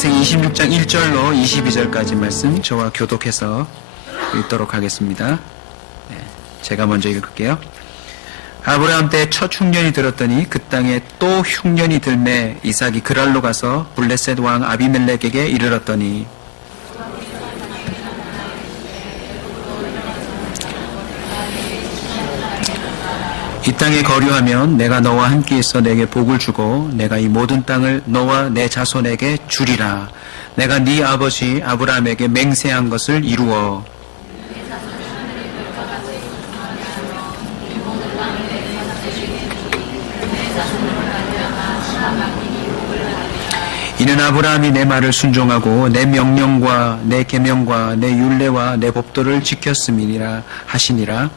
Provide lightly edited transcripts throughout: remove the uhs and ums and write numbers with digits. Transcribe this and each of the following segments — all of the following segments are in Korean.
창세기 26장 1절로 22절까지 말씀 저와 교독해서 읽도록 하겠습니다. 제가 먼저 읽을게요. 아브라함 때 첫 흉년이 들었더니 그 땅에 또 흉년이 들매 이삭이 그랄로 가서 블레셋 왕 아비멜렉에게 이르렀더니 이 땅에 거류하면 내가 너와 함께 있어 내게 복을 주고 내가 이 모든 땅을 너와 내 자손에게 주리라. 내가 네 아버지 아브라함에게 맹세한 것을 이루어 이는 아브라함이 내 말을 순종하고 내 명령과 내 계명과 내 율례와 내 법도를 지켰음이니라 하시니라.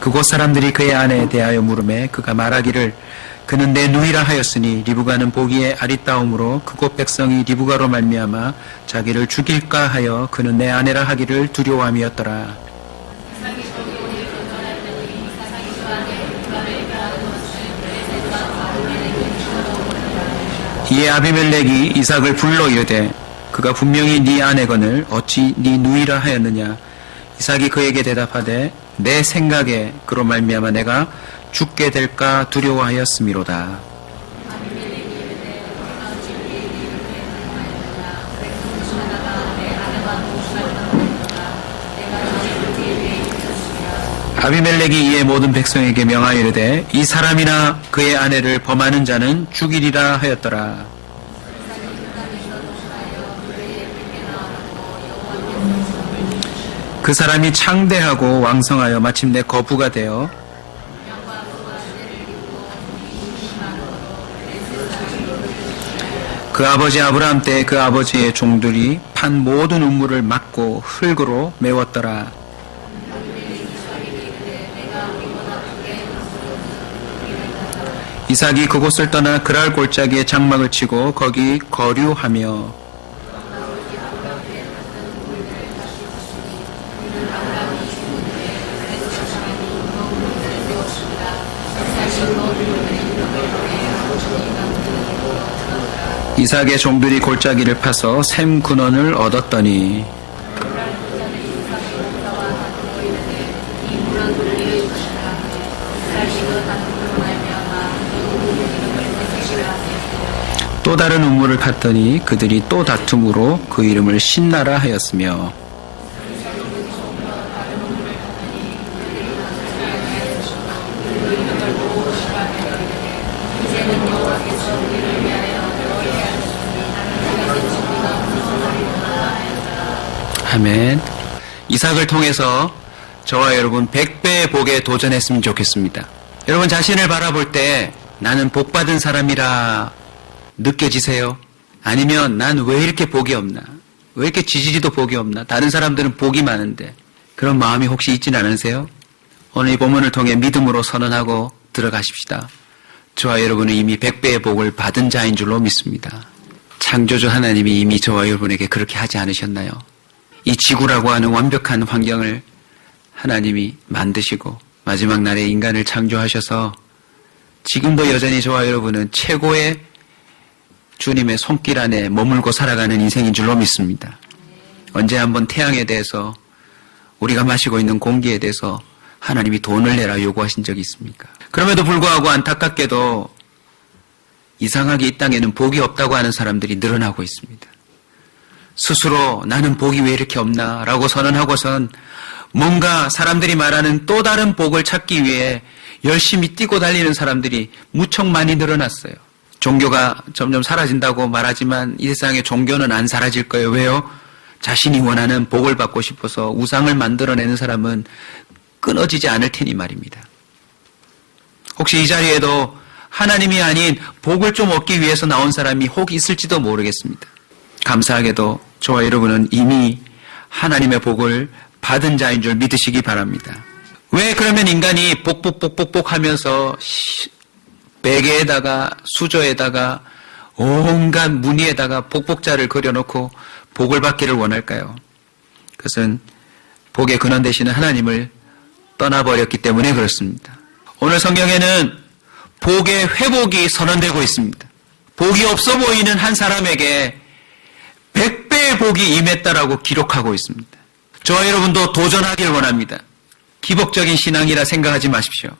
그곳 사람들이 그의 아내에 대하여 물으매 그가 말하기를 그는 내 누이라 하였으니 리브가는 보기에 아리따움으로 그곳 백성이 리브가로 말미암아 자기를 죽일까 하여 그는 내 아내라 하기를 두려워함이었더라. 이에 아비멜렉이 이삭을 불러 이르되 그가 분명히 네 아내거늘 어찌 네 누이라 하였느냐. 이삭이 그에게 대답하되 내 생각에 그로 말미암아 내가 죽게 될까 두려워하였음이로다. 아비멜렉이 이에 모든 백성에게 명하여 이르되 이 사람이나 그의 아내를 범하는 자는 죽이리라 하였더라. 그 사람이 창대하고 왕성하여 마침내 거부가 되어 그 아버지 아브라함 때 그 아버지의 종들이 판 모든 우물을 막고 흙으로 메웠더라. 이삭이 그곳을 떠나 그랄 골짜기에 장막을 치고 거기 거류하며 이삭의 종들이 골짜기를 파서 샘 근원을 얻었더니 또 다른 우물을 팠더니 그들이 또 다툼으로 그 이름을 신나라 하였으며 아멘. 이삭을 통해서 저와 여러분 100배의 복에 도전했으면 좋겠습니다. 여러분 자신을 바라볼 때 나는 복받은 사람이라 느껴지세요? 아니면 난 왜 이렇게 복이 없나? 왜 이렇게 지지리도 복이 없나? 다른 사람들은 복이 많은데 그런 마음이 혹시 있진 않으세요? 오늘 이 본문을 통해 믿음으로 선언하고 들어가십시다. 저와 여러분은 이미 100배의 복을 받은 자인 줄로 믿습니다. 창조주 하나님이 이미 저와 여러분에게 그렇게 하지 않으셨나요? 이 지구라고 하는 완벽한 환경을 하나님이 만드시고 마지막 날에 인간을 창조하셔서 지금도 여전히 저와 여러분은 최고의 주님의 손길 안에 머물고 살아가는 인생인 줄로 믿습니다. 언제 한번 태양에 대해서 우리가 마시고 있는 공기에 대해서 하나님이 돈을 내라 요구하신 적이 있습니까? 그럼에도 불구하고 안타깝게도 이상하게 이 땅에는 복이 없다고 하는 사람들이 늘어나고 있습니다. 스스로 나는 복이 왜 이렇게 없나 라고 선언하고선 뭔가 사람들이 말하는 또 다른 복을 찾기 위해 열심히 뛰고 달리는 사람들이 무척 많이 늘어났어요. 종교가 점점 사라진다고 말하지만 이 세상에 종교는 안 사라질 거예요. 왜요? 자신이 원하는 복을 받고 싶어서 우상을 만들어내는 사람은 끊어지지 않을 테니 말입니다. 혹시 이 자리에도 하나님이 아닌 복을 좀 얻기 위해서 나온 사람이 혹 있을지도 모르겠습니다. 감사하게도 저와 여러분은 이미 하나님의 복을 받은 자인 줄 믿으시기 바랍니다. 왜 그러면 인간이 복복복복복 하면서 베개에다가 수저에다가 온갖 무늬에다가 복복자를 그려놓고 복을 받기를 원할까요? 그것은 복의 근원 되시는 하나님을 떠나버렸기 때문에 그렇습니다. 오늘 성경에는 복의 회복이 선언되고 있습니다. 복이 없어 보이는 한 사람에게 100배의 복이 임했다라고 기록하고 있습니다. 저와 여러분도 도전하길 원합니다. 기복적인 신앙이라 생각하지 마십시오.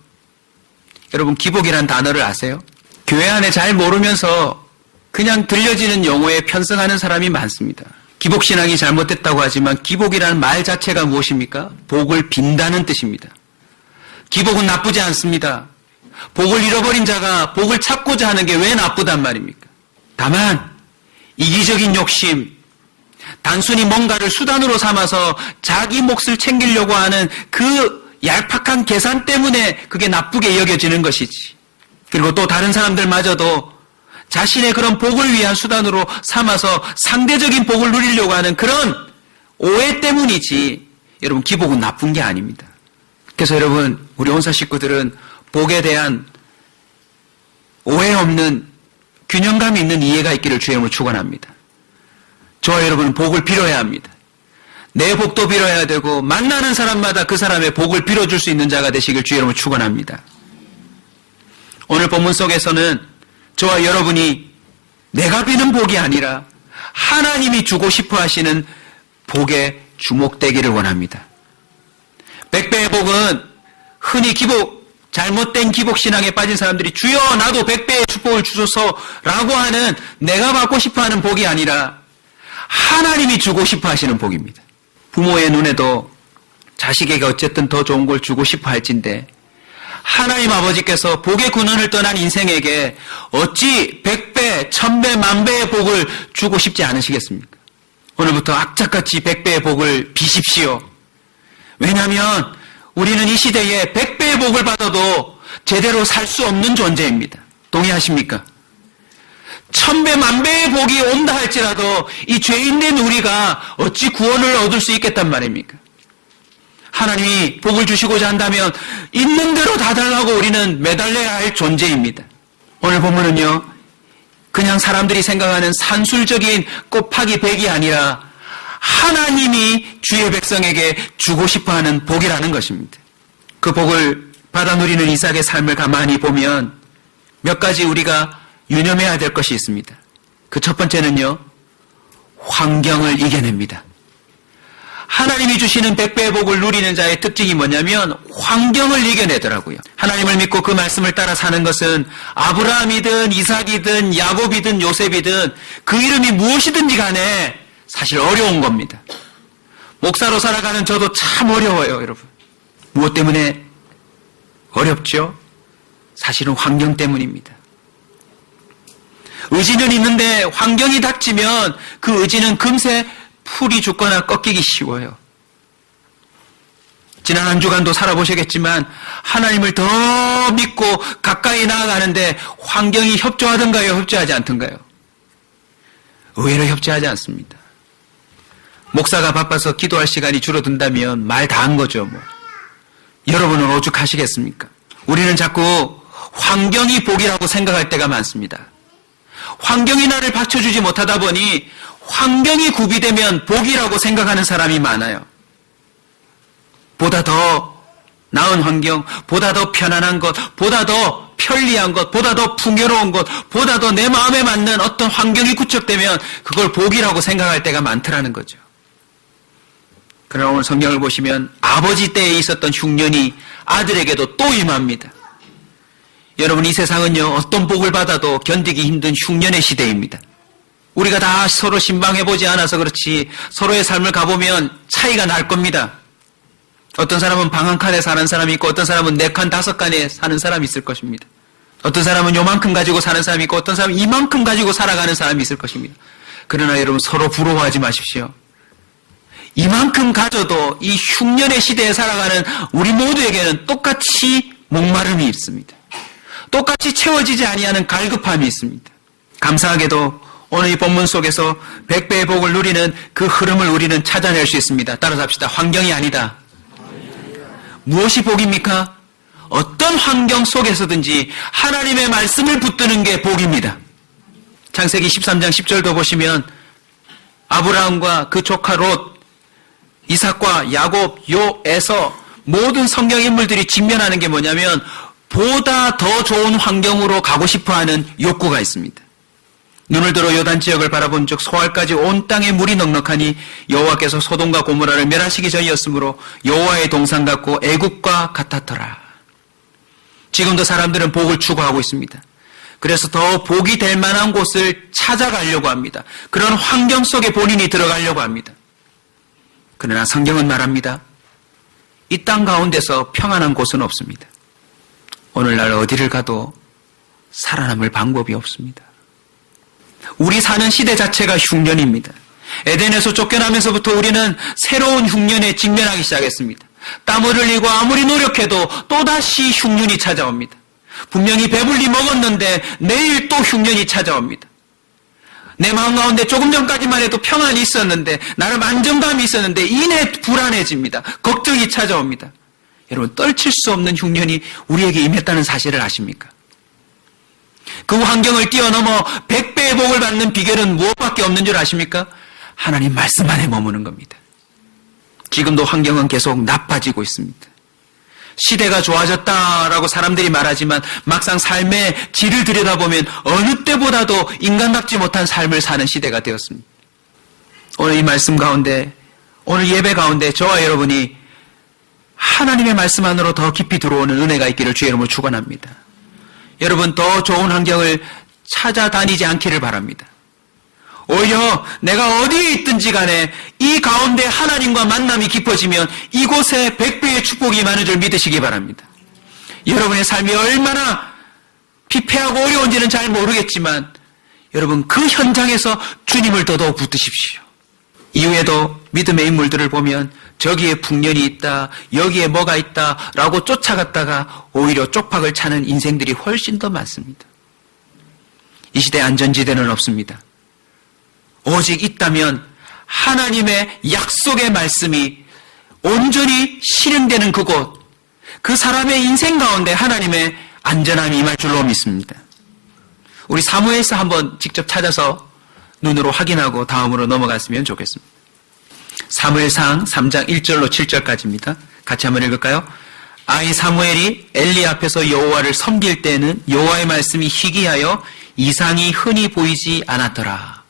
여러분, 기복이란 단어를 아세요? 교회 안에 잘 모르면서 그냥 들려지는 용어에 편승하는 사람이 많습니다. 기복신앙이 잘못됐다고 하지만 기복이라는 말 자체가 무엇입니까? 복을 빈다는 뜻입니다. 기복은 나쁘지 않습니다. 복을 잃어버린 자가 복을 찾고자 하는 게 왜 나쁘단 말입니까? 다만 이기적인 욕심, 단순히 뭔가를 수단으로 삼아서 자기 몫을 챙기려고 하는 그 얄팍한 계산 때문에 그게 나쁘게 여겨지는 것이지. 그리고 또 다른 사람들마저도 자신의 그런 복을 위한 수단으로 삼아서 상대적인 복을 누리려고 하는 그런 오해 때문이지, 여러분, 기복은 나쁜 게 아닙니다. 그래서 여러분, 우리 온사 식구들은 복에 대한 오해 없는 균형감 있는 이해가 있기를 주의 이름으로 축원합니다. 저와 여러분은 복을 빌어야 합니다. 내 복도 빌어야 되고 만나는 사람마다 그 사람의 복을 빌어줄 수 있는 자가 되시길 주의 이름으로 축원합니다. 오늘 본문 속에서는 저와 여러분이 내가 비는 복이 아니라 하나님이 주고 싶어 하시는 복에 주목되기를 원합니다. 100배의 복은 흔히 잘못된 기복신앙에 빠진 사람들이 주여 나도 100배의 축복을 주소서라고 하는 내가 받고 싶어하는 복이 아니라 하나님이 주고 싶어 하시는 복입니다. 부모의 눈에도 자식에게 어쨌든 더 좋은 걸 주고 싶어 할진데 하나님 아버지께서 복의 근원을 떠난 인생에게 어찌 100배, 1000배, 10,000배의 복을 주고 싶지 않으시겠습니까? 오늘부터 악착같이 100배의 복을 비십시오. 왜냐하면 우리는 이 시대에 100배의 복을 받아도 제대로 살 수 없는 존재입니다. 동의하십니까? 1000배, 10,000배의 복이 온다 할지라도 이 죄인된 우리가 어찌 구원을 얻을 수 있겠단 말입니까? 하나님이 복을 주시고자 한다면 있는 대로 다 달라고 우리는 매달려야 할 존재입니다. 오늘 본문은요, 그냥 사람들이 생각하는 산술적인 곱하기 100이 아니라 하나님이 주의 백성에게 주고 싶어하는 복이라는 것입니다. 그 복을 받아 누리는 이삭의 삶을 가만히 보면 몇 가지 우리가 유념해야 될 것이 있습니다. 그 첫 번째는요, 환경을 이겨냅니다. 하나님이 주시는 100배의 복을 누리는 자의 특징이 뭐냐면 환경을 이겨내더라고요. 하나님을 믿고 그 말씀을 따라 사는 것은 아브라함이든 이삭이든 야곱이든 요셉이든 그 이름이 무엇이든지 간에 사실 어려운 겁니다. 목사로 살아가는 저도 참 어려워요, 여러분. 무엇 때문에 어렵죠? 사실은 환경 때문입니다. 의지는 있는데 환경이 닥치면 그 의지는 금세 풀이 죽거나 꺾이기 쉬워요. 지난 한 주간도 살아보시겠지만 하나님을 더 믿고 가까이 나아가는데 환경이 협조하던가요, 협조하지 않던가요? 의외로 협조하지 않습니다. 목사가 바빠서 기도할 시간이 줄어든다면 말 다 한 거죠, 뭐. 여러분은 오죽하시겠습니까? 우리는 자꾸 환경이 복이라고 생각할 때가 많습니다. 환경이 나를 받쳐주지 못하다 보니 환경이 구비되면 복이라고 생각하는 사람이 많아요. 보다 더 나은 환경, 보다 더 편안한 것, 보다 더 편리한 것, 보다 더 풍요로운 것, 보다 더 내 마음에 맞는 어떤 환경이 구축되면 그걸 복이라고 생각할 때가 많더라는 거죠. 그러나 오늘 성경을 보시면 아버지 때에 있었던 흉년이 아들에게도 또 임합니다. 여러분, 이 세상은요, 어떤 복을 받아도 견디기 힘든 흉년의 시대입니다. 우리가 다 서로 신방해보지 않아서 그렇지 서로의 삶을 가보면 차이가 날 겁니다. 어떤 사람은 방 한 칸에 사는 사람이 있고 어떤 사람은 4칸, 5칸에 사는 사람이 있을 것입니다. 어떤 사람은 요만큼 가지고 사는 사람이 있고 어떤 사람은 이만큼 가지고 살아가는 사람이 있을 것입니다. 그러나 여러분, 서로 부러워하지 마십시오. 이만큼 가져도 이 흉년의 시대에 살아가는 우리 모두에게는 똑같이 목마름이 있습니다. 똑같이 채워지지 아니하는 갈급함이 있습니다. 감사하게도 오늘 이 본문 속에서 100배의 복을 누리는 그 흐름을 우리는 찾아낼 수 있습니다. 따라서 합시다. 환경이 아니다. 무엇이 복입니까? 어떤 환경 속에서든지 하나님의 말씀을 붙드는 게 복입니다. 창세기 13장 10절도 보시면 아브라함과 그 조카 롯, 이삭과 야곱, 요에서 모든 성경 인물들이 직면하는 게 뭐냐면 보다 더 좋은 환경으로 가고 싶어하는 욕구가 있습니다. 눈을 들어 요단 지역을 바라본 즉 소알까지 온 땅에 물이 넉넉하니 여호와께서 소돔과 고모라를 멸하시기 전이었으므로 여호와의 동산 같고 애국과 같았더라. 지금도 사람들은 복을 추구하고 있습니다. 그래서 더 복이 될 만한 곳을 찾아가려고 합니다. 그런 환경 속에 본인이 들어가려고 합니다. 그러나 성경은 말합니다. 이 땅 가운데서 평안한 곳은 없습니다. 오늘날 어디를 가도 살아남을 방법이 없습니다. 우리 사는 시대 자체가 흉년입니다. 에덴에서 쫓겨나면서부터 우리는 새로운 흉년에 직면하기 시작했습니다. 땀을 흘리고 아무리 노력해도 또다시 흉년이 찾아옵니다. 분명히 배불리 먹었는데 내일 또 흉년이 찾아옵니다. 내 마음 가운데 조금 전까지만 해도 평안이 있었는데 나름 안정감이 있었는데 이내 불안해집니다. 걱정이 찾아옵니다. 여러분 떨칠 수 없는 흉년이 우리에게 임했다는 사실을 아십니까? 그 환경을 뛰어넘어 100배의 복을 받는 비결은 무엇밖에 없는 줄 아십니까? 하나님 말씀 안에 머무는 겁니다. 지금도 환경은 계속 나빠지고 있습니다. 시대가 좋아졌다라고 사람들이 말하지만 막상 삶의 질을 들여다보면 어느 때보다도 인간답지 못한 삶을 사는 시대가 되었습니다. 오늘 이 말씀 가운데, 오늘 예배 가운데 저와 여러분이 하나님의 말씀 안으로 더 깊이 들어오는 은혜가 있기를 주의 이름으로 축원합니다. 여러분 더 좋은 환경을 찾아다니지 않기를 바랍니다. 오히려 내가 어디에 있든지 간에 이 가운데 하나님과 만남이 깊어지면 이곳에 100배의 축복이 많은 줄 믿으시기 바랍니다. 여러분의 삶이 얼마나 피폐하고 어려운지는 잘 모르겠지만 여러분 그 현장에서 주님을 더더욱 붙드십시오. 이후에도 믿음의 인물들을 보면 저기에 풍년이 있다, 여기에 뭐가 있다 라고 쫓아갔다가 오히려 쪽박을 차는 인생들이 훨씬 더 많습니다. 이 시대에 안전지대는 없습니다. 오직 있다면 하나님의 약속의 말씀이 온전히 실행되는 그곳, 그 사람의 인생 가운데 하나님의 안전함이 임할 줄로 믿습니다. 우리 사무엘서 한번 직접 찾아서 눈으로 확인하고 다음으로 넘어갔으면 좋겠습니다. 사무엘상 3장 1절로 7절까지입니다. 같이 한번 읽을까요? 아이 사무엘이 엘리 앞에서 여호와를 섬길 때는 여호와의 말씀이 희귀하여 이상이 흔히 보이지 않았더라.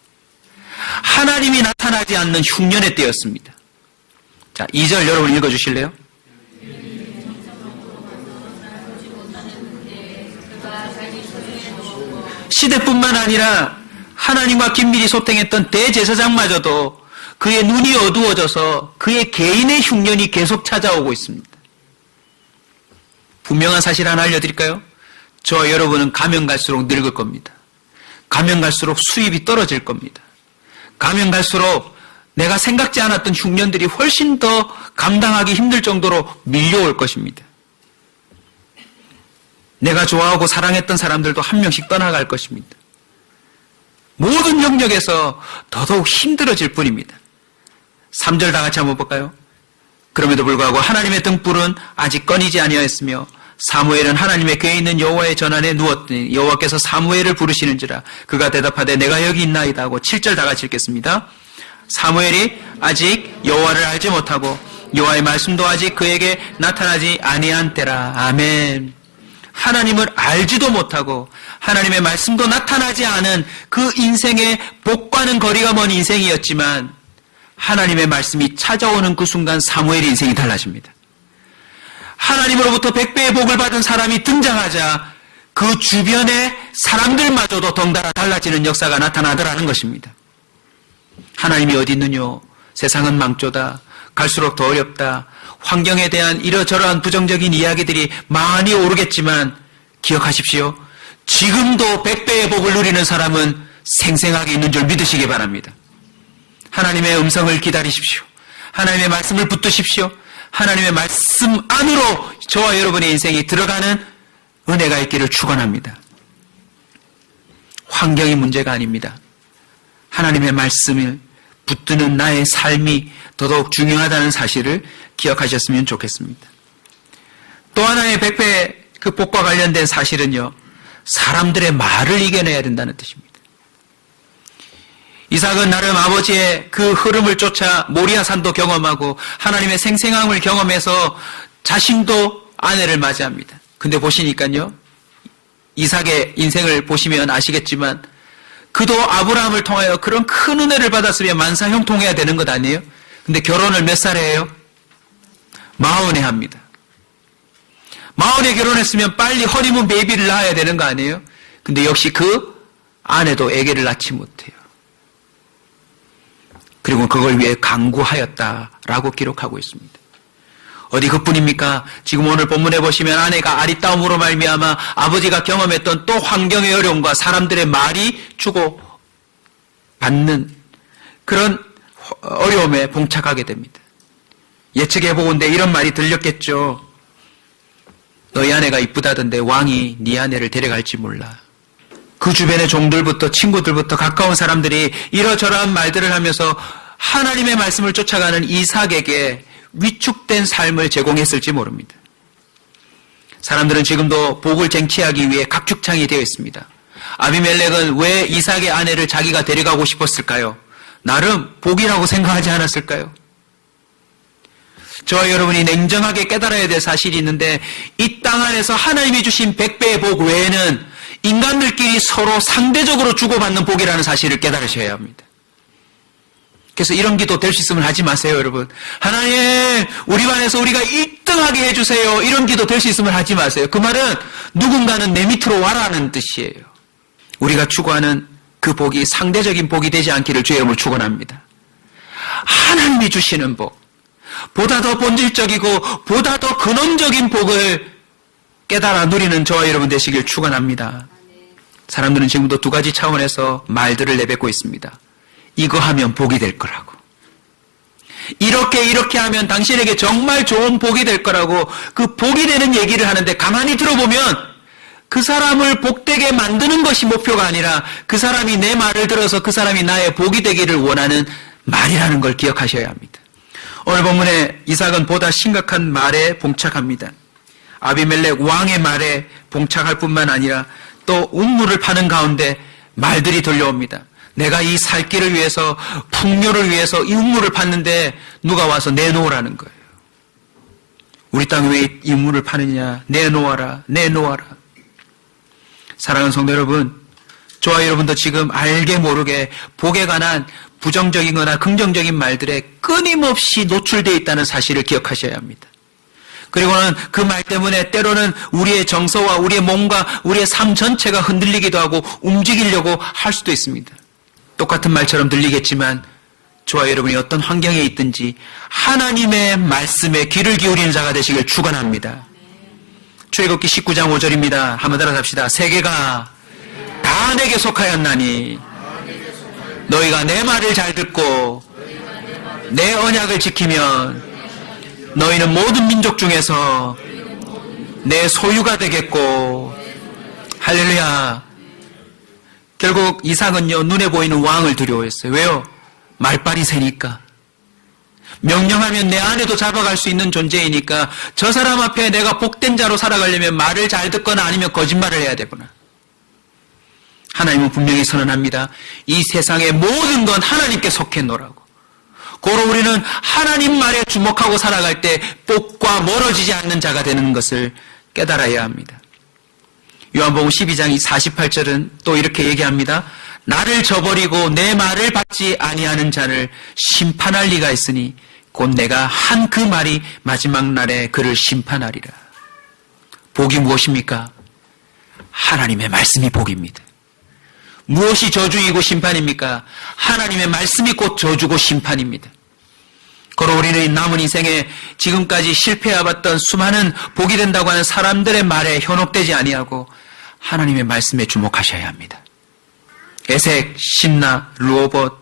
하나님이 나타나지 않는 흉년의 때였습니다. 자, 2절 여러분 읽어주실래요? 시대뿐만 아니라 하나님과 긴밀히 소통했던 대제사장마저도 그의 눈이 어두워져서 그의 개인의 흉년이 계속 찾아오고 있습니다. 분명한 사실 하나 알려드릴까요? 저와 여러분은 가면 갈수록 늙을 겁니다. 가면 갈수록 수입이 떨어질 겁니다. 가면 갈수록 내가 생각지 않았던 흉년들이 훨씬 더 감당하기 힘들 정도로 밀려올 것입니다. 내가 좋아하고 사랑했던 사람들도 한 명씩 떠나갈 것입니다. 모든 영역에서 더더욱 힘들어질 뿐입니다. 3절 다 같이 한번 볼까요? 그럼에도 불구하고 하나님의 등불은 아직 꺼지지 아니하였으며 사무엘은 하나님의 궤에 있는 여호와의 전안에 누웠더니 여호와께서 사무엘을 부르시는지라 그가 대답하되 내가 여기 있나이다 하고 7절 다 같이 읽겠습니다. 사무엘이 아직 여호와를 알지 못하고 여호와의 말씀도 아직 그에게 나타나지 아니한 때라. 아멘. 하나님을 알지도 못하고 하나님의 말씀도 나타나지 않은 그 인생의 복과는 거리가 먼 인생이었지만 하나님의 말씀이 찾아오는 그 순간 사무엘의 인생이 달라집니다. 하나님으로부터 100배의 복을 받은 사람이 등장하자 그 주변의 사람들마저도 덩달아 달라지는 역사가 나타나더라는 것입니다. 하나님이 어디 있느뇨? 세상은 망조다. 갈수록 더 어렵다. 환경에 대한 이러저러한 부정적인 이야기들이 많이 오르겠지만 기억하십시오. 지금도 100배의 복을 누리는 사람은 생생하게 있는 줄 믿으시기 바랍니다. 하나님의 음성을 기다리십시오. 하나님의 말씀을 붙드십시오. 하나님의 말씀 안으로 저와 여러분의 인생이 들어가는 은혜가 있기를 축원합니다. 환경이 문제가 아닙니다. 하나님의 말씀을 붙드는 나의 삶이 더더욱 중요하다는 사실을 기억하셨으면 좋겠습니다. 또 하나의 100배 그 복과 관련된 사실은요, 사람들의 말을 이겨내야 된다는 뜻입니다. 이삭은 나름 아버지의 그 흐름을 쫓아 모리아산도 경험하고 하나님의 생생함을 경험해서 자신도 아내를 맞이합니다. 근데 보시니까요, 이삭의 인생을 보시면 아시겠지만 그도 아브라함을 통하여 그런 큰 은혜를 받았으면 만사 형통해야 되는 것 아니에요? 근데 결혼을 몇 살에 해요? 40에 합니다. 40에 결혼했으면 빨리 허니문 베이비를 낳아야 되는 거 아니에요? 근데 역시 그 아내도 아기를 낳지 못해요. 그리고 그걸 위해 간구하였다라고 기록하고 있습니다. 어디 그뿐입니까? 지금 오늘 본문에 보시면 아내가 아리따움으로 말미암아 아버지가 경험했던 또 환경의 어려움과 사람들의 말이 주고 받는 그런 어려움에 봉착하게 됩니다. 예측해 보건대 이런 말이 들렸겠죠. 너희 아내가 이쁘다던데 왕이 네 아내를 데려갈지 몰라. 그 주변의 종들부터 친구들부터 가까운 사람들이 이러저러한 말들을 하면서 하나님의 말씀을 쫓아가는 이삭에게 위축된 삶을 제공했을지 모릅니다. 사람들은 지금도 복을 쟁취하기 위해 각축창이 되어 있습니다. 아비멜렉은 왜 이삭의 아내를 자기가 데려가고 싶었을까요? 나름 복이라고 생각하지 않았을까요? 저와 여러분이 냉정하게 깨달아야 될 사실이 있는데 이 땅 안에서 하나님이 주신 100배의 복 외에는 인간들끼리 서로 상대적으로 주고받는 복이라는 사실을 깨달으셔야 합니다. 그래서 이런 기도 될 수 있으면 하지 마세요, 여러분. 하나님, 우리 반에서 우리가 1등하게 해주세요. 이런 기도 될 수 있으면 하지 마세요. 그 말은 누군가는 내 밑으로 와라는 뜻이에요. 우리가 추구하는 그 복이 상대적인 복이 되지 않기를 주의 이름으로 축원합니다. 하나님이 주시는 복, 보다 더 본질적이고 보다 더 근원적인 복을 깨달아 누리는 저와 여러분 되시길 축원합니다. 사람들은 지금도 두 가지 차원에서 말들을 내뱉고 있습니다. 이거 하면 복이 될 거라고. 이렇게 하면 당신에게 정말 좋은 복이 될 거라고 그 복이 되는 얘기를 하는데 가만히 들어보면 그 사람을 복되게 만드는 것이 목표가 아니라 그 사람이 내 말을 들어서 그 사람이 나의 복이 되기를 원하는 말이라는 걸 기억하셔야 합니다. 오늘 본문에 이삭은 보다 심각한 말에 봉착합니다. 아비멜렉 왕의 말에 봉착할 뿐만 아니라 또 운물을 파는 가운데 말들이 들려옵니다. 내가 이 살 길을 위해서 풍요를 위해서 이 운물을 팠는데 누가 와서 내놓으라는 거예요. 우리 땅에 왜 이 운물을 파느냐. 내놓아라. 내놓아라. 사랑하는 성도 여러분, 저와 여러분도 지금 알게 모르게 복에 관한 부정적인 거나 긍정적인 말들에 끊임없이 노출되어 있다는 사실을 기억하셔야 합니다. 그리고는 그 말 때문에 때로는 우리의 정서와 우리의 몸과 우리의 삶 전체가 흔들리기도 하고 움직이려고 할 수도 있습니다. 똑같은 말처럼 들리겠지만 저와 여러분이 어떤 환경에 있든지 하나님의 말씀에 귀를 기울이는 자가 되시길 축원합니다. 출애굽기 19장 5절입니다. 한번 따라합시다. 세계가 다 내게 속하였나니 너희가 내 말을 잘 듣고 내 언약을 지키면 너희는 모든 민족 중에서 내 소유가 되겠고. 할렐루야. 결국 이삭은요, 눈에 보이는 왕을 두려워했어요. 왜요? 말빨이 세니까. 명령하면 내 아내도 잡아갈 수 있는 존재이니까 저 사람 앞에 내가 복된 자로 살아가려면 말을 잘 듣거나 아니면 거짓말을 해야 되구나. 하나님은 분명히 선언합니다. 이 세상의 모든 건 하나님께 속했노라고. 고로 우리는 하나님 말에 주목하고 살아갈 때 복과 멀어지지 않는 자가 되는 것을 깨달아야 합니다. 요한복음 12장 48절은 또 이렇게 얘기합니다. 나를 저버리고 내 말을 받지 아니하는 자를 심판할 리가 있으니 곧 내가 한 그 말이 마지막 날에 그를 심판하리라. 복이 무엇입니까? 하나님의 말씀이 복입니다. 무엇이 저주이고 심판입니까? 하나님의 말씀이 곧 저주고 심판입니다. 그러 우리는 남은 인생에 지금까지 실패해봤던 수많은 복이 된다고 하는 사람들의 말에 현혹되지 아니하고 하나님의 말씀에 주목하셔야 합니다. 에색, 심나, 르호봇.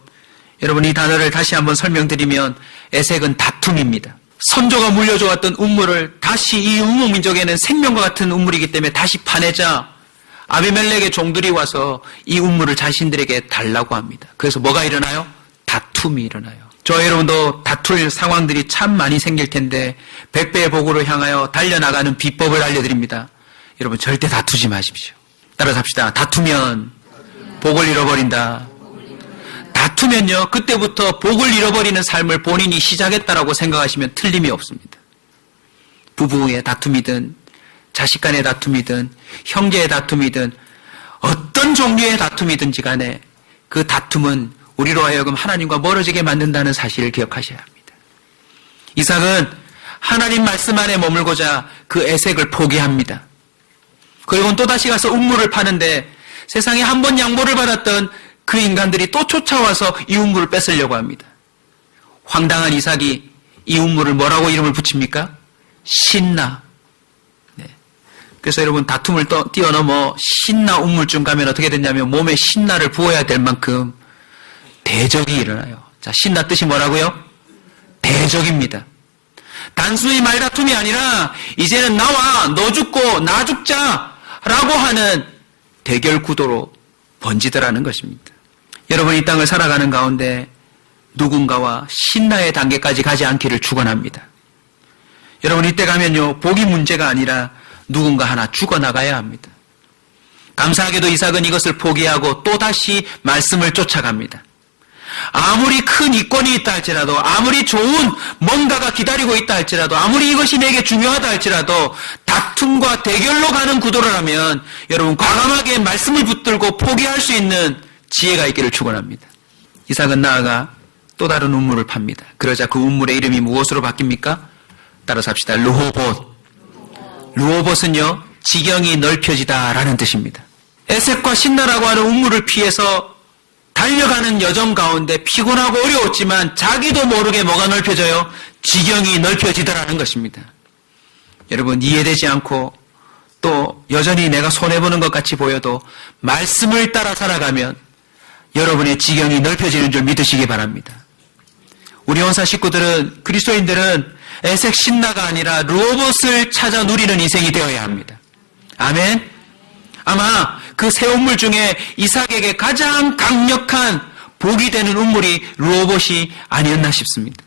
여러분 이 단어를 다시 한번 설명드리면 에색은 다툼입니다. 선조가 물려주었던 운물을 다시 이 운무 민족에는 생명과 같은 운물이기 때문에 다시 파내자 아비멜렉의 종들이 와서 이 운물을 자신들에게 달라고 합니다. 그래서 뭐가 일어나요? 다툼이 일어나요. 저 여러분도 다툴 상황들이 참 많이 생길 텐데 100배의 복으로 향하여 달려나가는 비법을 알려드립니다. 여러분 절대 다투지 마십시오. 따라서 합시다. 다투면 복을 잃어버린다. 다투면요, 그때부터 복을 잃어버리는 삶을 본인이 시작했다라고 생각하시면 틀림이 없습니다. 부부의 다툼이든 자식 간의 다툼이든 형제의 다툼이든 어떤 종류의 다툼이든지 간에 그 다툼은 우리로 하여금 하나님과 멀어지게 만든다는 사실을 기억하셔야 합니다. 이삭은 하나님 말씀 안에 머물고자 그 에색을 포기합니다. 그리고는 또다시 가서 운물을 파는데 세상에 한 번 양보를 받았던 그 인간들이 또 쫓아와서 이 운물을 뺏으려고 합니다. 황당한 이삭이 이 운물을 뭐라고 이름을 붙입니까? 신나. 네. 그래서 여러분 다툼을 뛰어넘어 신나 운물쯤 가면 어떻게 됐냐면 몸에 신나를 부어야 될 만큼 대적이 일어나요. 자, 신나 뜻이 뭐라고요? 대적입니다. 단순히 말다툼이 아니라 이제는 나와 너 죽고 나 죽자라고 하는 대결 구도로 번지더라는 것입니다. 여러분 이 땅을 살아가는 가운데 누군가와 신나의 단계까지 가지 않기를 축원합니다. 여러분 이때 가면요 복이 문제가 아니라 누군가 하나 죽어나가야 합니다. 감사하게도 이삭은 이것을 포기하고 또다시 말씀을 쫓아갑니다. 아무리 큰 이권이 있다 할지라도, 아무리 좋은 뭔가가 기다리고 있다 할지라도, 아무리 이것이 내게 중요하다 할지라도 다툼과 대결로 가는 구도라면 여러분 과감하게 말씀을 붙들고 포기할 수 있는 지혜가 있기를 축원합니다. 이삭은 나아가 또 다른 운물을 팝니다. 그러자 그 운물의 이름이 무엇으로 바뀝니까? 따라서 합시다. 르호봇. 르호봇은요 지경이 넓혀지다라는 뜻입니다. 에색과 신나라고 하는 운물을 피해서 달려가는 여정 가운데 피곤하고 어려웠지만 자기도 모르게 뭐가 넓혀져요? 지경이 넓혀지더라는 것입니다. 여러분 이해되지 않고 또 여전히 내가 손해보는 것 같이 보여도 말씀을 따라 살아가면 여러분의 지경이 넓혀지는 줄 믿으시기 바랍니다. 우리 원사 식구들은, 그리스도인들은 에색 신나가 아니라 르호봇을 찾아 누리는 인생이 되어야 합니다. 아멘. 아마 그 새 운물 중에 이삭에게 가장 강력한 복이 되는 운물이 르호봇이 아니었나 싶습니다.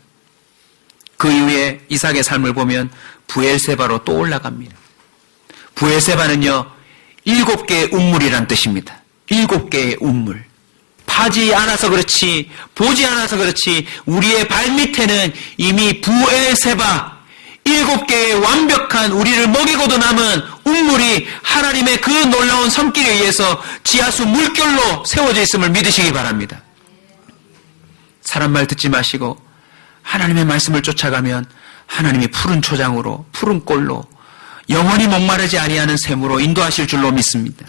그 이후에 이삭의 삶을 보면 부엘세바로 또 올라갑니다. 부엘세바는요 7개의 운물이란 뜻입니다. 7개의 운물. 파지 않아서 그렇지, 보지 않아서 그렇지 우리의 발밑에는 이미 부엘세바 7개의 완벽한 우리를 먹이고도 남은 운물이 하나님의 그 놀라운 손길에 의해서 지하수 물결로 세워져 있음을 믿으시기 바랍니다. 사람 말 듣지 마시고 하나님의 말씀을 쫓아가면 하나님이 푸른 초장으로, 푸른 꼴로 영원히 목마르지 아니하는 샘으로 인도하실 줄로 믿습니다.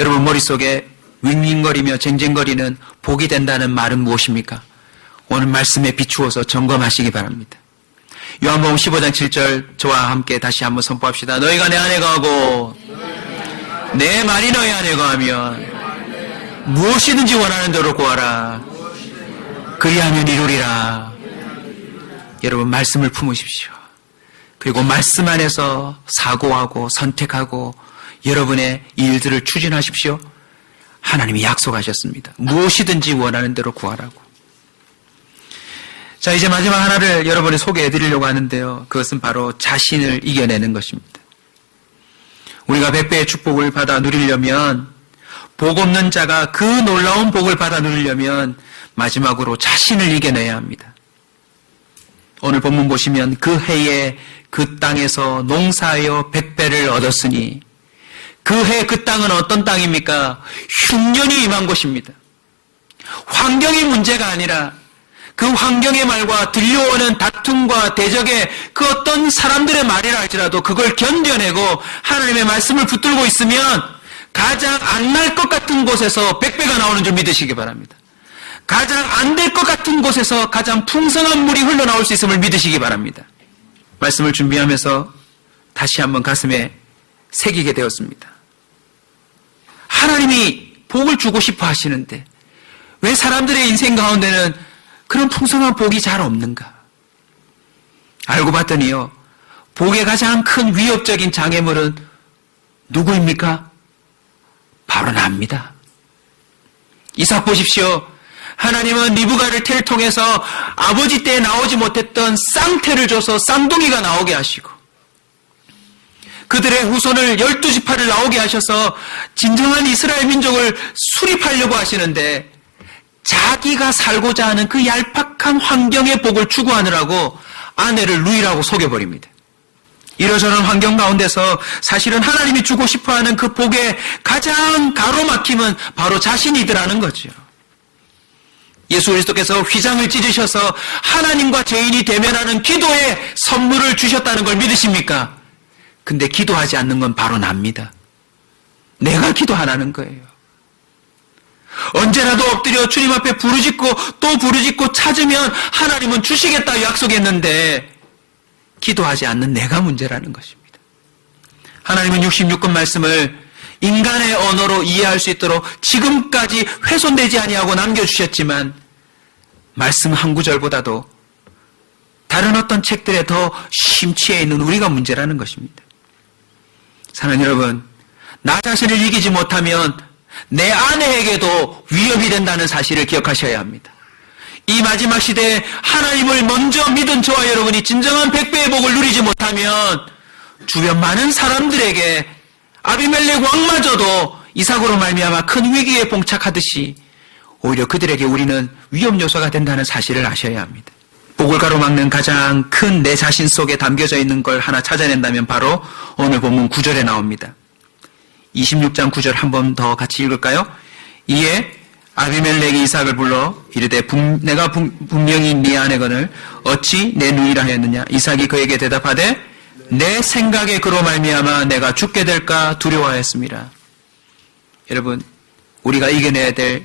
여러분 머릿속에 윙윙거리며 쟁쟁거리는 복이 된다는 말은 무엇입니까? 오늘 말씀에 비추어서 점검하시기 바랍니다. 요한복음 15장 7절 저와 함께 다시 한번 선포합시다. 너희가 내 안에 거하고 내 말이 너희 안에 거하면 무엇이든지 원하는 대로 구하라. 그리하면 이루리라. 여러분 말씀을 품으십시오. 그리고 말씀 안에서 사고하고 선택하고 여러분의 일들을 추진하십시오. 하나님이 약속하셨습니다. 무엇이든지 원하는 대로 구하라고. 자, 이제 마지막 하나를 여러분이 소개해 드리려고 하는데요. 그것은 바로 자신을 이겨내는 것입니다. 우리가 100배의 축복을 받아 누리려면, 복 없는 자가 그 놀라운 복을 받아 누리려면 마지막으로 자신을 이겨내야 합니다. 오늘 본문 보시면 그 해에 그 땅에서 농사하여 100배를 얻었으니 그 해 그 땅은 어떤 땅입니까? 흉년이 임한 곳입니다. 환경이 문제가 아니라 그 환경의 말과 들려오는 다툼과 대적의 그 어떤 사람들의 말이라 할지라도 그걸 견뎌내고 하나님의 말씀을 붙들고 있으면 가장 안 날 것 같은 곳에서 100배가 나오는 줄 믿으시기 바랍니다. 가장 안 될 것 같은 곳에서 가장 풍성한 물이 흘러나올 수 있음을 믿으시기 바랍니다. 말씀을 준비하면서 다시 한번 가슴에 새기게 되었습니다. 하나님이 복을 주고 싶어 하시는데 왜 사람들의 인생 가운데는 그런 풍성한 복이 잘 없는가? 알고 봤더니요, 복의 가장 큰 위협적인 장애물은 누구입니까? 바로 나입니다. 이삭 보십시오. 하나님은 리브가를 태를 통해서 아버지 때에 나오지 못했던 쌍태를 줘서 쌍둥이가 나오게 하시고 그들의 후손을 12지파를 나오게 하셔서 진정한 이스라엘 민족을 수립하려고 하시는데 자기가 살고자 하는 그 얄팍한 환경의 복을 추구하느라고 아내를 루이라고 속여버립니다. 이러저런 환경 가운데서 사실은 하나님이 주고 싶어하는 그 복의 가장 가로막힘은 바로 자신이더라는 거죠. 예수 그리스도께서 휘장을 찢으셔서 하나님과 죄인이 대면하는 기도의 선물을 주셨다는 걸 믿으십니까? 근데 기도하지 않는 건 바로 납니다. 내가 기도 안 하는 거예요. 언제라도 엎드려 주님 앞에 부르짖고 또 부르짖고 찾으면 하나님은 주시겠다 약속했는데 기도하지 않는 내가 문제라는 것입니다. 하나님은 66권 말씀을 인간의 언어로 이해할 수 있도록 지금까지 훼손되지 아니하고 남겨주셨지만 말씀 한 구절보다도 다른 어떤 책들에 더 심취해 있는 우리가 문제라는 것입니다. 사랑하는 여러분, 나 자신을 이기지 못하면 내 아내에게도 위협이 된다는 사실을 기억하셔야 합니다. 이 마지막 시대에 하나님을 먼저 믿은 저와 여러분이 진정한 백배의 복을 누리지 못하면 주변 많은 사람들에게 아비멜렉 왕마저도 이삭으로 말미암아 큰 위기에 봉착하듯이 오히려 그들에게 우리는 위험 요소가 된다는 사실을 아셔야 합니다. 복을 가로막는 가장 큰 내 자신 속에 담겨져 있는 걸 하나 찾아낸다면 바로 오늘 본문 9절에 나옵니다. 26장 9절 한 번 더 같이 읽을까요? 이에 아비멜렉이 이삭을 불러 이르되 내가 분명히 네 아내거늘 어찌 내 누이라 하였느냐? 이삭이 그에게 대답하되 내 생각에 그로 말미암아 내가 죽게 될까 두려워하였습니다. 여러분, 우리가 이겨내야 될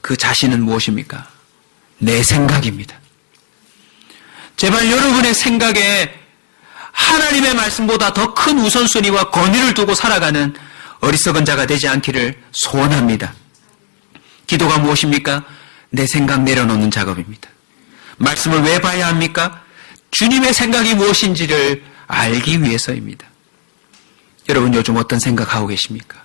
그 자신은 무엇입니까? 내 생각입니다. 제발 여러분의 생각에 하나님의 말씀보다 더 큰 우선순위와 권위를 두고 살아가는 어리석은 자가 되지 않기를 소원합니다. 기도가 무엇입니까? 내 생각 내려놓는 작업입니다. 말씀을 왜 봐야 합니까? 주님의 생각이 무엇인지를 알기 위해서입니다. 여러분 요즘 어떤 생각하고 계십니까?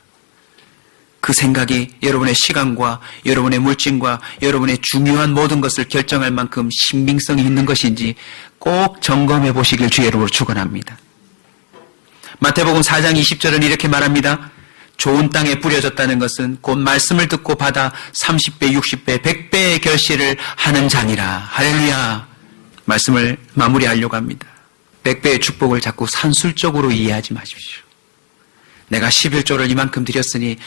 그 생각이 여러분의 시간과 여러분의 물질과 여러분의 중요한 모든 것을 결정할 만큼 신빙성이 있는 것인지 꼭 점검해 보시길 주의로 축원합니다. 마태복음 4장 20절은 이렇게 말합니다. 좋은 땅에 뿌려졌다는 것은 곧 말씀을 듣고 받아 30배, 60배, 100배의 결실을 하는 자니라. 할렐루야. 말씀을 마무리하려고 합니다. 100배의 축복을 자꾸 산술적으로 이해하지 마십시오. 내가 11조를 이만큼 드렸으니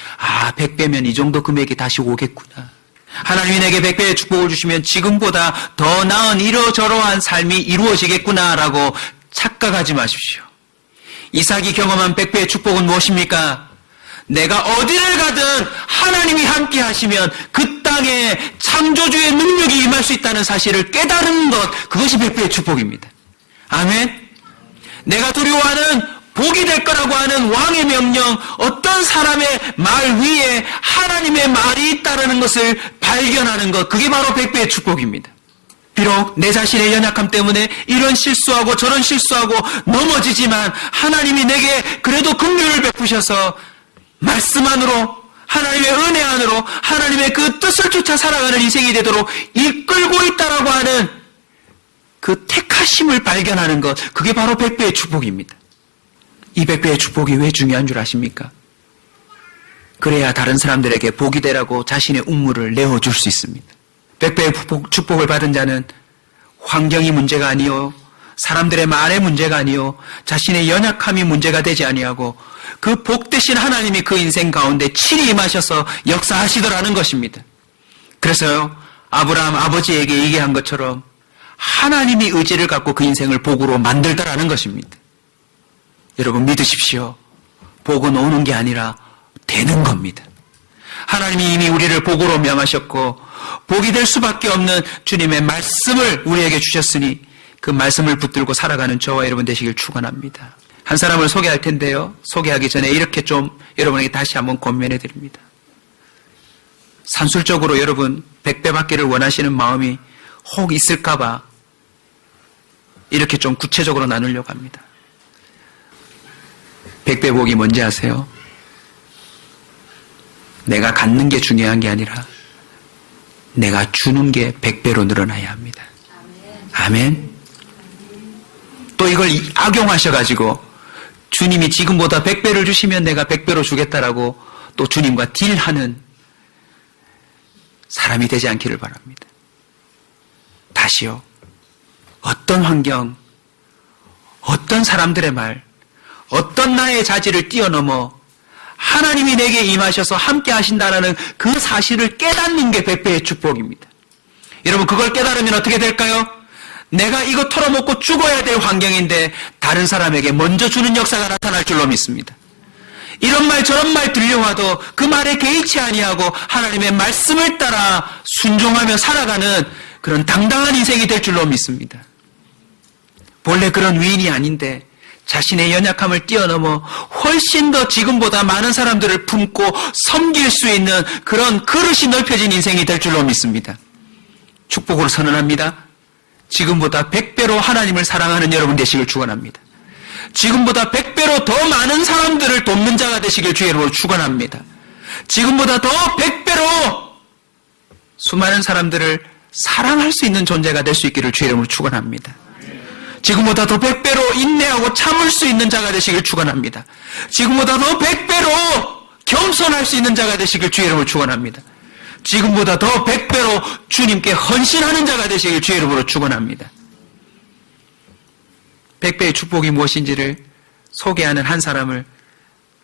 100배면 이 정도 금액이 다시 오겠구나. 하나님이 내게 100배의 축복을 주시면 지금보다 더 나은 이러저러한 삶이 이루어지겠구나라고 착각하지 마십시오. 이삭이 경험한 100배의 축복은 무엇입니까? 내가 어디를 가든 하나님이 함께 하시면 그 땅에 창조주의 능력이 임할 수 있다는 사실을 깨달은 것, 그것이 100배의 축복입니다. 아멘. 내가 두려워하는 복이 될 거라고 하는 왕의 명령, 어떤 사람의 말 위에 하나님의 말이 있다는 것을 발견하는 것, 그게 바로 100배의 축복입니다. 비록 내 자신의 연약함 때문에 이런 실수하고 저런 실수하고 넘어지지만 하나님이 내게 그래도 긍휼을 베푸셔서 말씀 안으로, 하나님의 은혜 안으로, 하나님의 그 뜻을 쫓아 살아가는 인생이 되도록 이끌고 있다라고 하는 그 택하심을 발견하는 것, 그게 바로 100배의 축복입니다. 이 100배의 축복이 왜 중요한 줄 아십니까? 그래야 다른 사람들에게 복이 되라고 자신의 운물을 내어줄 수 있습니다. 100배의 축복을 받은 자는 환경이 문제가 아니요, 사람들의 말의 문제가 아니요, 자신의 연약함이 문제가 되지 아니하고 그 복 대신 하나님이 그 인생 가운데 친히 임하셔서 역사하시더라는 것입니다. 그래서요, 아브라함 아버지에게 얘기한 것처럼 하나님이 의지를 갖고 그 인생을 복으로 만들더라는 것입니다. 여러분 믿으십시오. 복은 오는 게 아니라 되는 겁니다. 하나님이 이미 우리를 복으로 명하셨고 복이 될 수밖에 없는 주님의 말씀을 우리에게 주셨으니 그 말씀을 붙들고 살아가는 저와 여러분 되시길 축원합니다. 한 사람을 소개할 텐데요. 소개하기 전에 이렇게 좀 여러분에게 다시 한번 권면해 드립니다. 산술적으로 여러분 100배 받기를 원하시는 마음이 혹 있을까 봐 이렇게 좀 구체적으로 나누려고 합니다. 100배 복이 뭔지 아세요? 내가 갖는 게 중요한 게 아니라 내가 주는 게 100배로 늘어나야 합니다. 아멘. 또 이걸 악용하셔가지고 주님이 지금보다 100배를 주시면 내가 100배로 주겠다라고 또 주님과 딜하는 사람이 되지 않기를 바랍니다. 다시요. 어떤 환경, 어떤 사람들의 말, 어떤 나의 자질을 뛰어넘어 하나님이 내게 임하셔서 함께 하신다라는 그 사실을 깨닫는 게 100배의 축복입니다. 여러분 그걸 깨달으면 어떻게 될까요? 내가 이거 털어먹고 죽어야 될 환경인데 다른 사람에게 먼저 주는 역사가 나타날 줄로 믿습니다. 이런 말 저런 말 들려와도 그 말에 개의치 아니하고 하나님의 말씀을 따라 순종하며 살아가는 그런 당당한 인생이 될 줄로 믿습니다. 본래 그런 위인이 아닌데 자신의 연약함을 뛰어넘어 훨씬 더 지금보다 많은 사람들을 품고 섬길 수 있는 그런 그릇이 넓혀진 인생이 될 줄로 믿습니다. 축복으로 선언합니다. 지금보다 100배로 하나님을 사랑하는 여러분 되시길 축원합니다. 지금보다 100배로 더 많은 사람들을 돕는 자가 되시길 주의 이름으로 축원합니다. 지금보다 더 100배로 수많은 사람들을 사랑할 수 있는 존재가 될 수 있기를 주의 이름으로 축원합니다. 지금보다 더 100배로 인내하고 참을 수 있는 자가 되시길 축원합니다. 지금보다 더 100배로 겸손할 수 있는 자가 되시길 주의 이름으로 축원합니다. 지금보다 더 100배로 주님께 헌신하는 자가 되시길 주의 이름으로 축원합니다. 100배의 축복이 무엇인지를 소개하는 한 사람을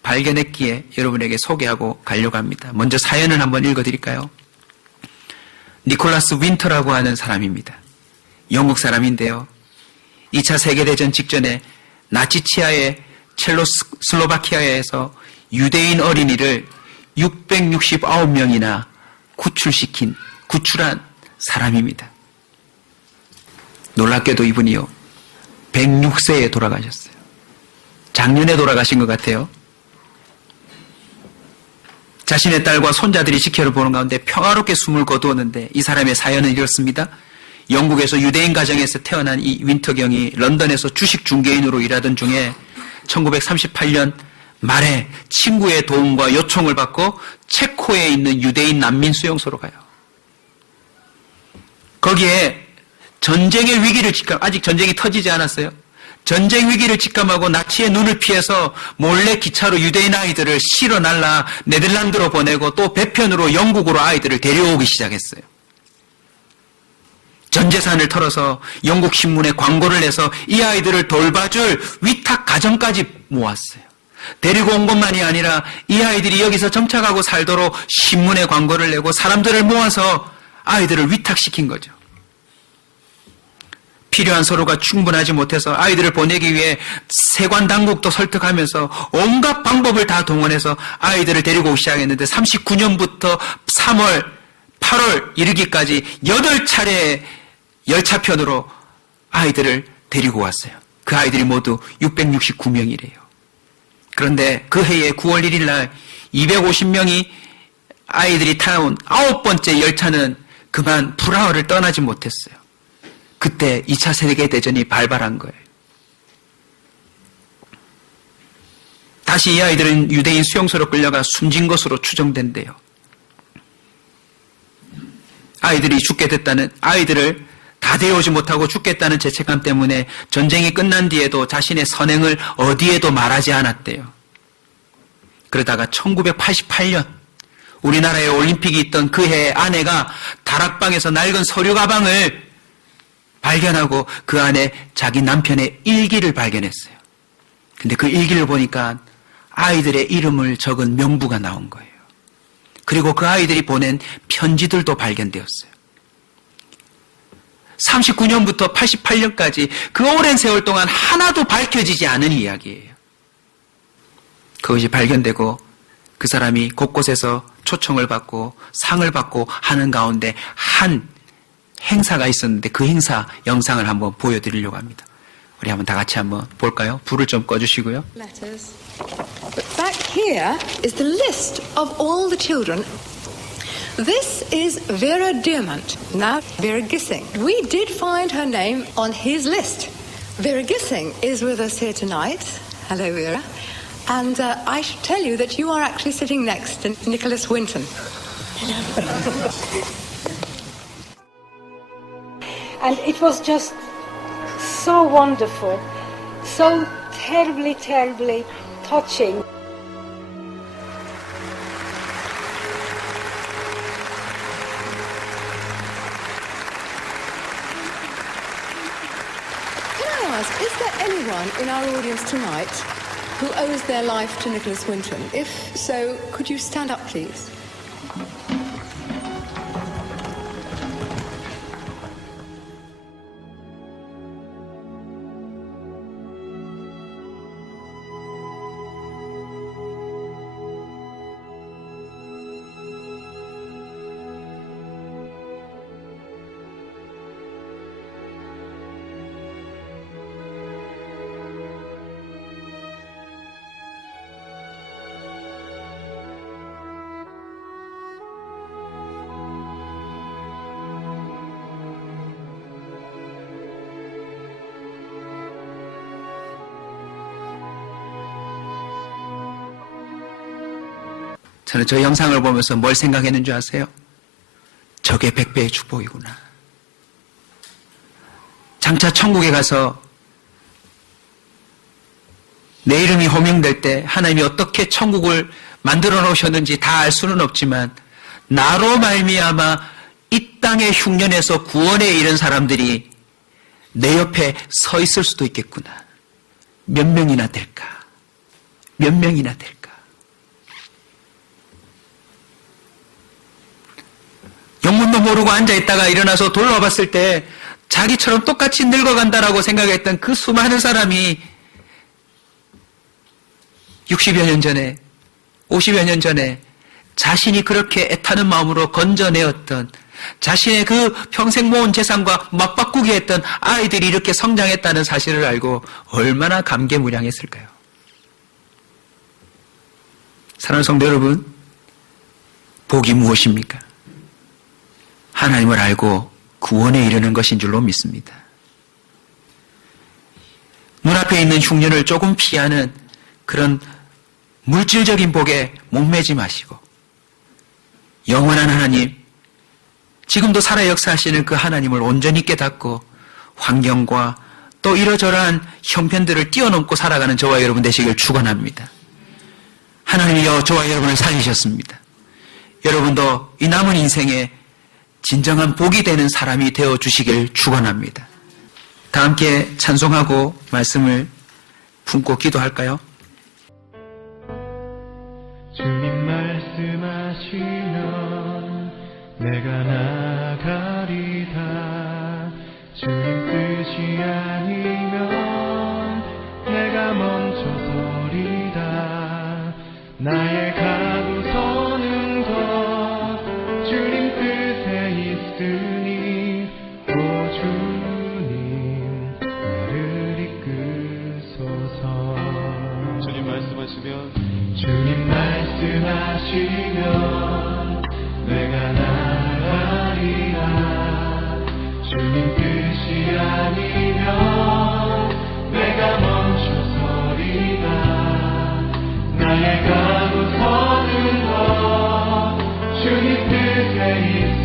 발견했기에 여러분에게 소개하고 가려고 합니다. 먼저 사연을 한번 읽어드릴까요? 니콜라스 윈터라고 하는 사람입니다. 영국 사람인데요. 2차 세계대전 직전에 나치 치하의 첼로슬로바키아에서 유대인 어린이를 669명이나 구출한 사람입니다. 놀랍게도 이분이요 106세에 돌아가셨어요. 작년에 돌아가신 것 같아요. 자신의 딸과 손자들이 지켜를 보는 가운데 평화롭게 숨을 거두었는데 이 사람의 사연은 이렇습니다. 영국에서 유대인 가정에서 태어난 이 윈터경이 런던에서 주식 중개인으로 일하던 중에 1938년 말에 친구의 도움과 요청을 받고 체코에 있는 유대인 난민 수용소로 가요. 거기에 전쟁의 위기를 아직 전쟁이 터지지 않았어요. 전쟁 위기를 직감하고 나치의 눈을 피해서 몰래 기차로 유대인 아이들을 실어 날라 네덜란드로 보내고 또 배편으로 영국으로 아이들을 데려오기 시작했어요. 전 재산을 털어서 영국 신문에 광고를 내서 이 아이들을 돌봐줄 위탁 가정까지 모았어요. 데리고 온 것만이 아니라 이 아이들이 여기서 정착하고 살도록 신문에 광고를 내고 사람들을 모아서 아이들을 위탁시킨 거죠. 필요한 서류가 충분하지 못해서 아이들을 보내기 위해 세관 당국도 설득하면서 온갖 방법을 다 동원해서 아이들을 데리고 오기 시작했는데 39년부터 3월, 8월 이르기까지 8차례 열차편으로 아이들을 데리고 왔어요. 그 아이들이 모두 669명이래요. 그런데 그 해에 9월 1일 날 250명이 아이들이 타온 9번째 열차는 그만 프라하를 떠나지 못했어요. 그때 2차 세계대전이 발발한 거예요. 다시 이 아이들은 유대인 수용소로 끌려가 숨진 것으로 추정된대요. 아이들이 죽게 됐다는, 아이들을 다 데려오지 못하고 죽겠다는 죄책감 때문에 전쟁이 끝난 뒤에도 자신의 선행을 어디에도 말하지 않았대요. 그러다가 1988년 우리나라에 올림픽이 있던 그 해에 아내가 다락방에서 낡은 서류 가방을 발견하고 그 안에 자기 남편의 일기를 발견했어요. 근데 그 일기를 보니까 아이들의 이름을 적은 명부가 나온 거예요. 그리고 그 아이들이 보낸 편지들도 발견되었어요. 39년부터 88년까지 그 오랜 세월 동안 하나도 밝혀지지 않은 이야기예요. 그것이 발견되고 그 사람이 곳곳에서 초청을 받고 상을 받고 하는 가운데 한 행사가 있었는데 그 행사 영상을 한번 보여드리려고 합니다. 우리 한번 다 같이 한번 볼까요? 불을 좀 꺼주시고요. Letters. But back here is the list of all the children. This is Vera Diamant, now Vera Gissing. We did find her name on his list. Vera Gissing is with us here tonight. Hello, Vera. And I should tell you that you are actually sitting next to Nicholas Winton. And it was just so wonderful, so terribly, terribly touching. Can I ask, is there anyone in our audience tonight who owes their life to Nicholas Winton? If so, could you stand up, please? 저는 저 영상을 보면서 뭘 생각했는 줄 아세요? 저게 100배의 축복이구나. 장차 천국에 가서 내 이름이 호명될 때 하나님이 어떻게 천국을 만들어 놓으셨는지 다 알 수는 없지만 나로 말미암아 이 땅의 흉년에서 구원에 이른 사람들이 내 옆에 서 있을 수도 있겠구나. 몇 명이나 될까? 몇 명이나 될까? 영문도 모르고 앉아있다가 일어나서 돌아봤을 때 자기처럼 똑같이 늙어간다라고 생각했던 그 수많은 사람이 60여 년 전에 50여 년 전에 자신이 그렇게 애타는 마음으로 건져내었던 자신의 그 평생 모은 재산과 맞바꾸게 했던 아이들이 이렇게 성장했다는 사실을 알고 얼마나 감개무량했을까요? 사랑하는 성도 여러분, 복이 무엇입니까? 하나님을 알고 구원에 이르는 것인 줄로 믿습니다. 눈앞에 있는 흉년을 조금 피하는 그런 물질적인 복에 목매지 마시고 영원한 하나님, 지금도 살아 역사하시는 그 하나님을 온전히 깨닫고 환경과 또 이러저러한 형편들을 뛰어넘고 살아가는 저와 여러분 되시길 축원합니다. 하나님이 저와 여러분을 살리셨습니다. 여러분도 이 남은 인생에 진정한 복이 되는 사람이 되어주시길 축원합니다. 다 함께 찬송하고 말씀을 품고 기도할까요? 주님 말씀하시면 내가 나가리다. 주님 뜻이 아니면 내가 멈춰서리다. 나의 가고 서는 것 주님 뜻에 있으니 오 주님 나를 이끄소서. 주님 말씀하시면 내가 나가리라. 주님 뜻이 아니면 내가 멈춰서리라. 나의 가고 서는 것 주님 뜻에 있으니